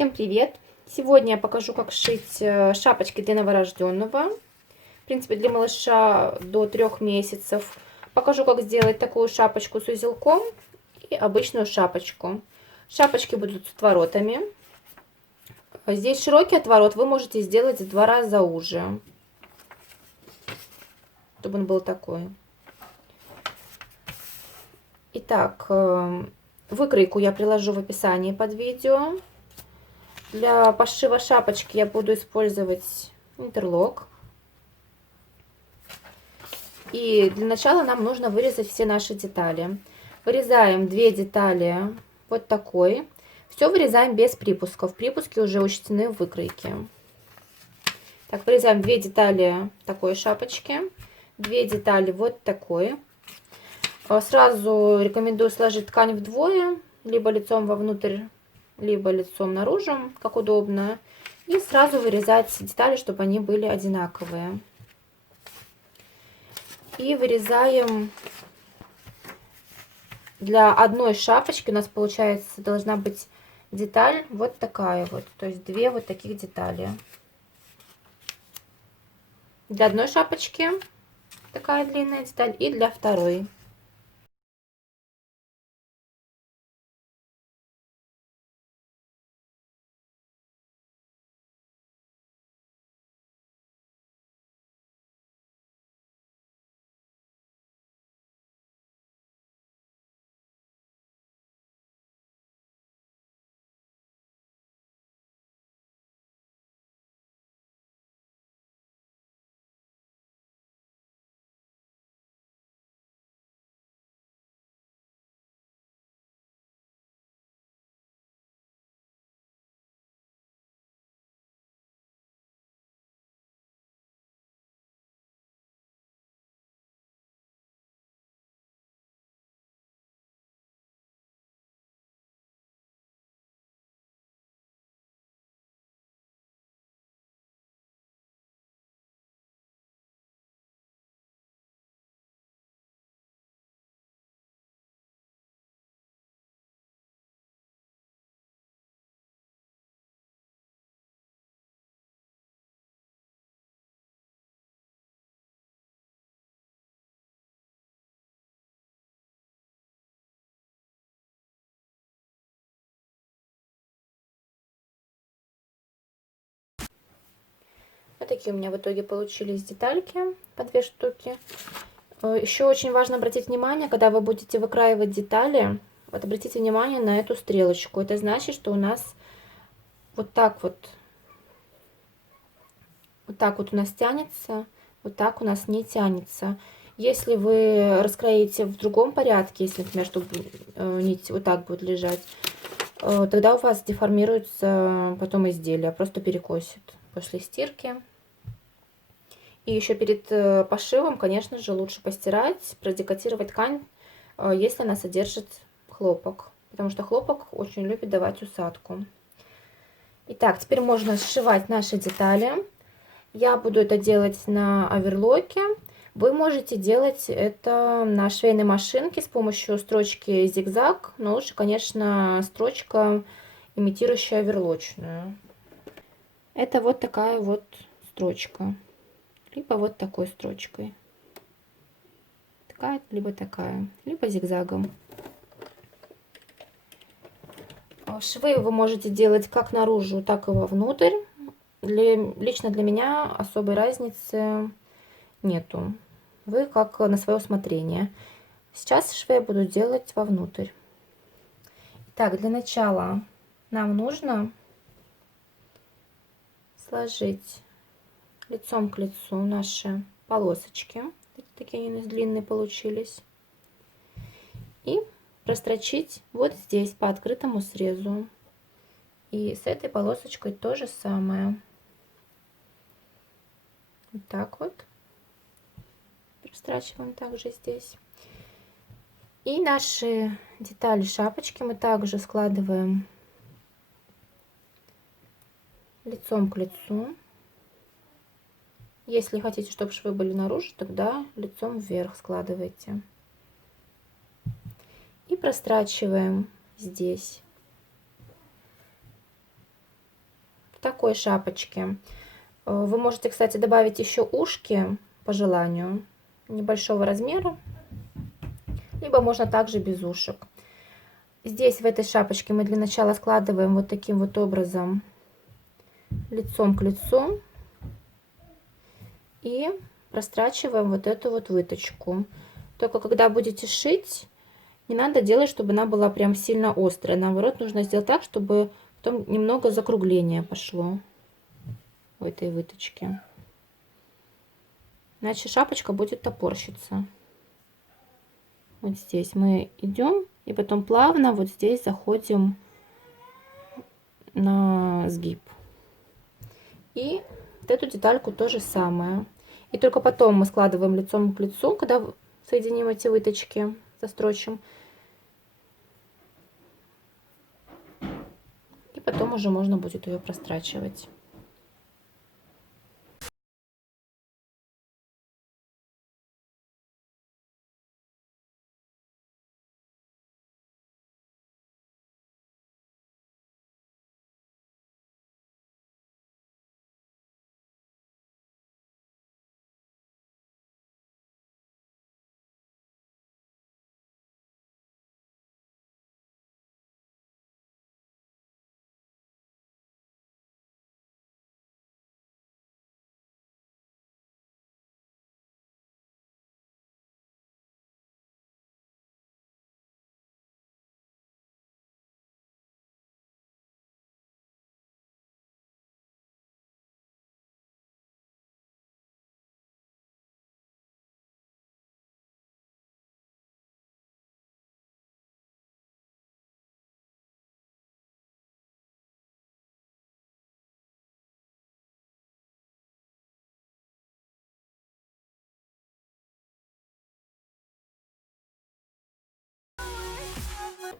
Всем привет! Сегодня я покажу, как шить шапочки для новорожденного. В принципе, для малыша до 3 месяцев. Покажу, как сделать такую шапочку с узелком и обычную шапочку. Шапочки будут с отворотами. Здесь широкий отворот вы можете сделать в 2 раза уже, чтобы он был такой. Итак, выкройку я приложу в описании под видео. Для пошива шапочки я буду использовать интерлок. И для начала нам нужно вырезать все наши детали. Вырезаем 2 детали вот такой. Все вырезаем без припусков. Припуски уже учтены в выкройке. Так, вырезаем 2 детали такой шапочки, 2 детали вот такой. Сразу рекомендую сложить ткань вдвое, либо лицом вовнутрь, либо лицом наружу, как удобно. И сразу вырезать детали, чтобы они были одинаковые. И вырезаем для одной шапочки, у нас получается должна быть деталь вот такая вот, то есть 2 вот таких детали. Для одной шапочки такая длинная деталь и для второй. Вот такие у меня в итоге получились детальки по 2 штуки. Еще очень важно обратить внимание, когда вы будете выкраивать детали, вот обратите внимание на эту стрелочку. Это значит, что у нас вот так вот у нас тянется, вот так у нас не тянется. Если вы раскроите в другом порядке, если, например, чтобы нить вот так будет лежать, тогда у вас деформируется потом изделие, просто перекосит после стирки. И еще перед пошивом, конечно же, лучше постирать, продекотировать ткань, если она содержит хлопок, потому что хлопок очень любит давать усадку. Итак, теперь можно сшивать наши детали. Я буду это делать на оверлоке. Вы можете делать это на швейной машинке с помощью строчки зигзаг, но лучше, конечно, строчка, имитирующая оверлочную. Это вот такая вот строчка, либо вот такой строчкой. Такая, либо зигзагом. Швы вы можете делать как наружу, так и вовнутрь. Лично для меня особой разницы нету. Вы как на свое усмотрение. Сейчас швы я буду делать вовнутрь. Так, для начала нам нужно сложить лицом к лицу наши полосочки. Такие они длинные получились. И прострочить вот здесь по открытому срезу. И с этой полосочкой то же самое. Вот так вот. Прострачиваем также здесь. И наши детали шапочки мы также складываем лицом к лицу. Если хотите, чтобы швы были наружу, тогда лицом вверх складывайте. И прострачиваем здесь. такой шапочки. Вы можете, кстати, добавить еще ушки по желанию, небольшого размера, либо можно также без ушек. Здесь в этой шапочке мы для начала складываем вот таким вот образом лицом к лицу и прострачиваем вот эту вот выточку. Только когда будете шить, не надо делать, чтобы она была прям сильно острая. Наоборот, нужно сделать так, чтобы потом немного закругления пошло в этой выточке. Иначе шапочка будет топорщиться. Вот здесь мы идем и потом плавно вот здесь заходим на сгиб. И вот эту детальку то же самое. И только потом мы складываем лицом к лицу, когда соединим эти выточки, застрочим. И потом уже можно будет ее прострачивать.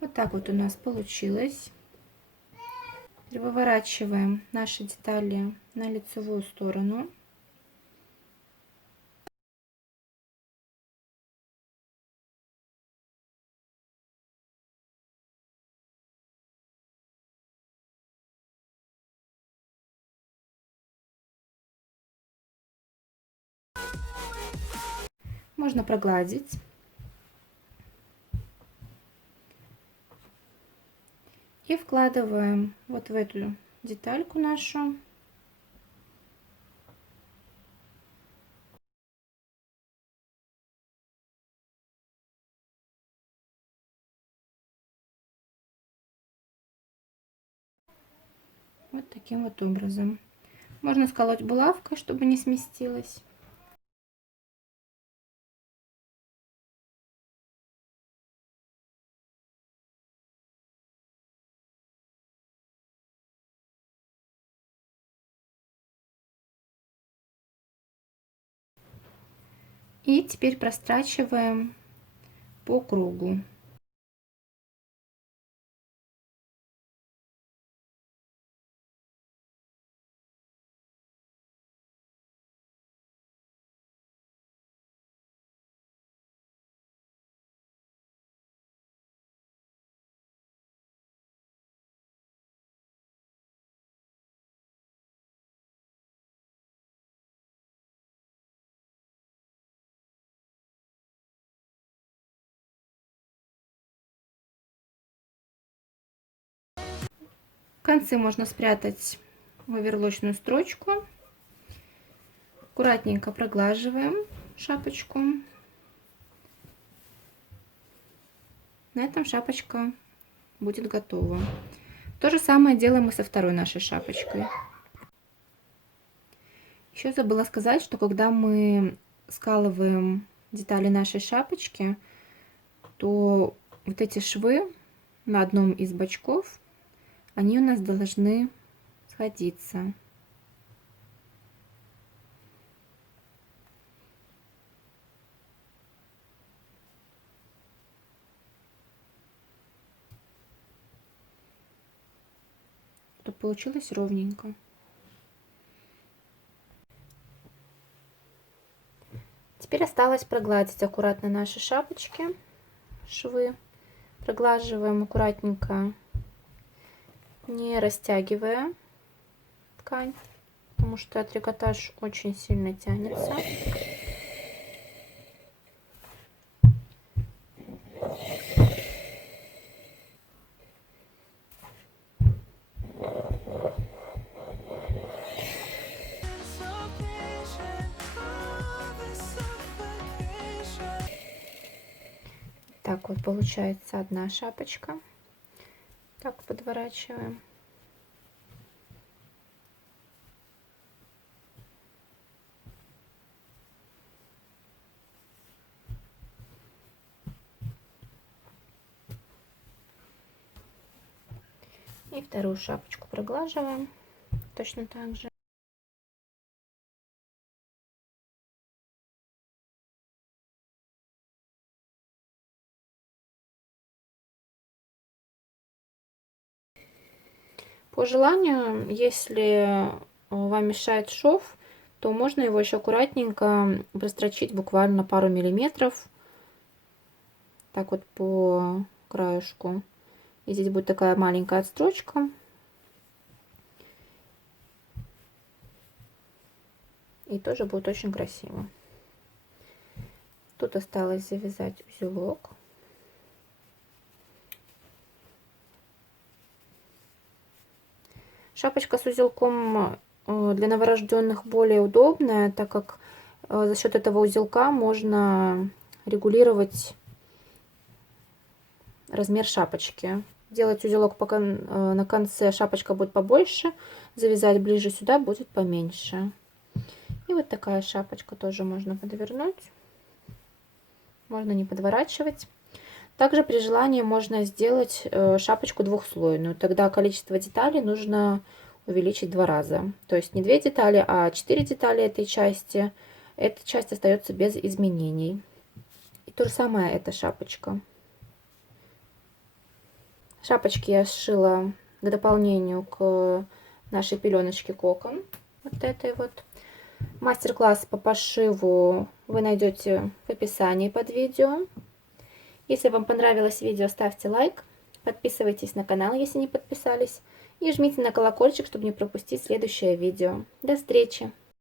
Вот так вот у нас получилось. Выворачиваем наши детали на лицевую сторону. Можно прогладить. И вкладываем вот в эту детальку нашу вот таким вот образом. Можно сколоть булавкой, чтобы не сместилось. И теперь прострачиваем по кругу. В конце можно спрятать оверлочную строчку. Аккуратненько проглаживаем шапочку. На этом шапочка будет готова. То же самое делаем и со второй нашей шапочкой. Еще забыла сказать, что когда мы скалываем детали нашей шапочки, то вот эти швы на одном из бочков, они у нас должны сходиться. Чтобы получилось ровненько. Теперь осталось прогладить аккуратно наши шапочки, швы. Проглаживаем аккуратненько, не растягивая ткань, потому что трикотаж очень сильно тянется. Так вот получается одна шапочка. Так подворачиваем. И вторую шапочку проглаживаем точно так же. По желанию, если вам мешает шов, то можно его еще аккуратненько прострочить буквально пару миллиметров. Так вот по краешку. И здесь будет такая маленькая отстрочка. И тоже будет очень красиво. Тут осталось завязать узелок. Шапочка с узелком для новорожденных более удобная, так как за счет этого узелка можно регулировать размер шапочки. Делать узелок пока на конце шапочка будет побольше, завязать ближе сюда будет поменьше. И вот такая шапочка тоже можно подвернуть. Можно не подворачивать. Также при желании можно сделать шапочку двухслойную. Тогда количество деталей нужно увеличить 2 раза. То есть не 2 детали, а 4 детали этой части. Эта часть остается без изменений. И то же самое эта шапочка. Шапочки я сшила к дополнению к нашей пеленочке кокон. Вот этой вот. Мастер-класс по пошиву вы найдете в описании под видео. Если вам понравилось видео, ставьте лайк, подписывайтесь на канал, если не подписались, и жмите на колокольчик, чтобы не пропустить следующее видео. До встречи!